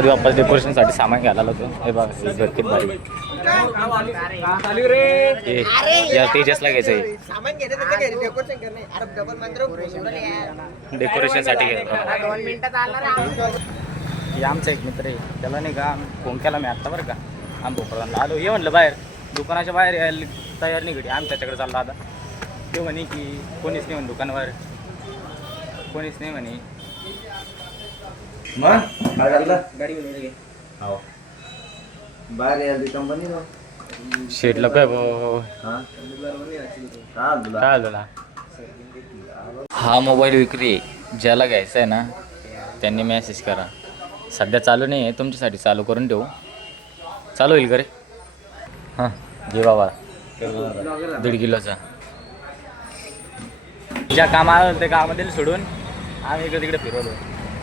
गणपती बाप्पा डेकोरेशनसाठी सामान घ्यायला लागतो हे बघा भारी. या तेजसला घ्यायचं आहे डेकोरेशन डेकोरेशनसाठी घ्यायचं हे आमचा एक मित्र आहे. त्याला नाही का फोन मी आत्ता बरं का. आम भोपळा आलो. ये म्हणलं बाहेर. दुकानाच्या बाहेर यायला तयार नाही घडी आम्ही त्याच्याकडे चाललो आता. ते म्हणे की कोणीच नाही म्हणे दुकानावर. कोणीच नाही म्हणे. मग काय गाडी हो. बाहेर यायला कंपनी शेटला काय भाऊ? हा? काय झालं हा मोबाईल विक्री आहे. ज्याला घ्यायचा आहे ना त्यांनी मेसेज करा. सध्या चालू नाही आहे तुमच्यासाठी चालू करून ठेवू. चालू होईल का रे? हां घे बाबा. दीड किलोचा. ज्या कामाला ते कामातील सोडून आम्ही इकडे तिकडे फिरवलो.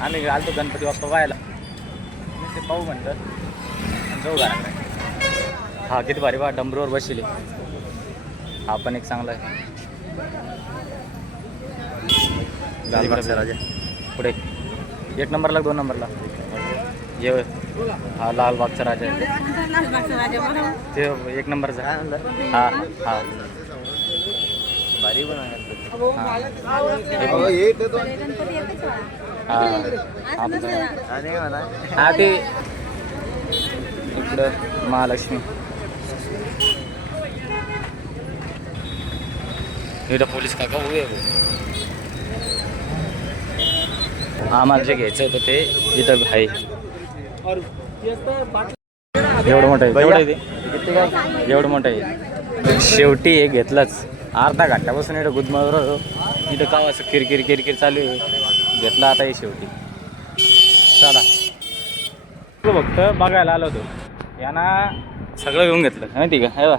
आम्ही आलतो गणपती बाप्पा पाहायला. ते पाहू म्हणतं आणि जाऊ घराकडे हा किती भारी बा डंबरूवर बसले हा पण एक चांगला आहे. लालबागचा राजा. पुढे. एक नंबरला दोन नंबरला. ये हा लालबागचा राजा आहे. ते एक नंबरचा. हा हा. भारी पण हे ते इकडं महालक्ष्मी. इकडं पोलीस काका उभे. आम्हाला जे घ्यायचं होतं ते इथं आहे. एवढं मोठं आहे. एवढं आहे ते? एवढं मोठं आहे. शेवटी हे घेतलंच. अर्धा घंट्यापासून इथं गुदमळवर होतो इथं का असं किरकिर किरकिर चालू आहे. घेतलं आता हे शेवटी. चला. फक्त बघायला आलो होतो. यांना सगळं घेऊन घेतलं. माहिती का? हे बा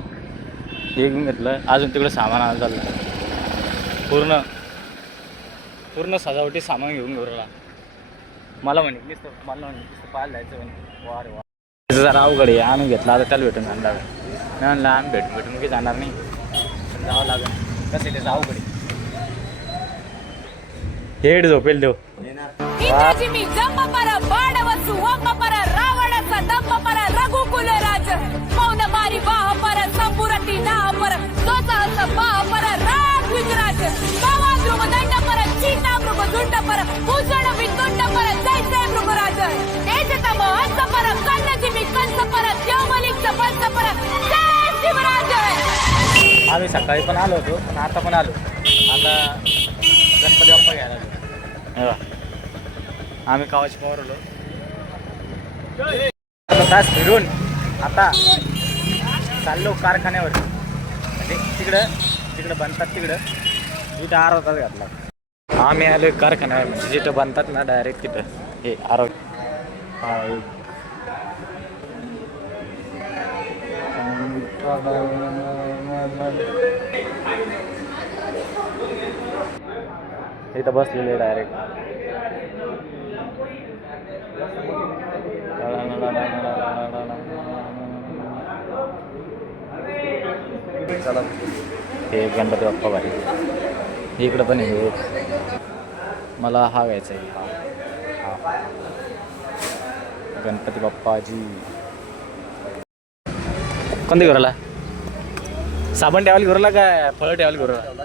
हे घेऊन घेतलं. अजून तिकडं सामान आलं चाललं. पूर्ण पूर्ण सजावटी सामान घेऊन घेऊला मला म्हणे नुसतं मला म्हणे नुसतं पाहायला जायचं म्हणे. वा रे वा जरा अवघड आहे. आम्ही घेतला आता. त्याला भेटून आणला नाही म्हणलं आम्ही भेटून भेटून काही जाणार नाही. जावं लागेल. कसं आहे त्याचं अवघड आहे. हेड झोपेल देव ಇಂದ್ರಜಿಮಿ ಜಂಬಪರ ಬಾಡವ ಸುವಂಬಪರ ರಾವಣಸ ದಂಬಪರ ರಘುಕುಲ ರಾಜ ಮೌನ ಮಾರಿ ಬಾಹಪರ ಸಂಪುರತಿ ನಾಹಪರ ಸ್ವಸಹಸ ಬಾಹಪರ ರಾಗ್ ವಿಜರಾಜ ಕವಾದ್ರುಮ ದಂಡಪರ ಚೀತಾ ಮೃಗ ದುಂಡಪರ ಭೂಷಣ ವಿದ್ದುಂಡಪರ ಜೈ ಜೈ ಮೃಗರಾಜ ತೇಜತಮ ಹಂಸಪರ ಕನ್ನಜಿಮಿ ಕಂಸಪರ ದ್ಯೋಮಲಿಂಗ ಪಂಚಪರ ಜೈ ಶಿವರಾಜ आम्ही सकाळी पण आलो होतो पण आता पण आलो आता गणपती बाप्पा घ्यायला आलो हे बघा. आम्ही कावाची पवारलो तास फिरून आता चाललो कारखान्यावर. म्हणजे तिकडं तिकडं बनतात तिकडं. तिथं अर्धा तास घातला. आम्ही आलो कारखान्यावर म्हणजे जिथं बनतात ना डायरेक्ट तिथं. हे आरोग्य हा हे. इथं बसलेले डायरेक्ट चला. हे गणपती बाप्पा भारी इकडं पण हे मला हा घ्यायचा आहे. हा हा. गणपती बाप्पाजी. कोणते घराला? साबण ठेवायला घरला काय? फळं ठेवायला घरला?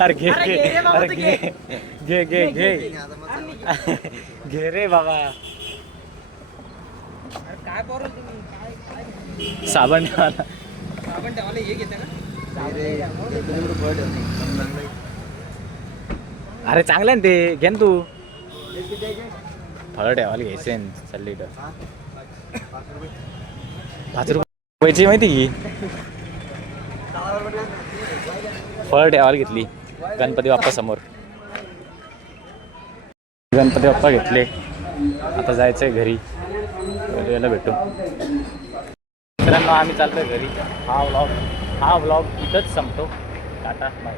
अरे घे घे अरे घे. घे. घे घे घे. रे बाबा. काय पोरं तुम्ही? काय काय साबण ठेवायला आपण ठेवायला हे घेते का? अरे चांगलं आहे ना ते. घे ना तू. फळं ठेवायला घ्यायचे चालली पाच रुपयाची माहिती की? फळ ठेवायला घेतली गणपती बाप्पा समोर. गणपती बाप्पा घेतले आता जायचंय घरी. घरी भेटू. मित्रांनो आम्ही चालतोय घरी. हा व्लॉग हा व्लॉग इथंच संपतो. Tata bye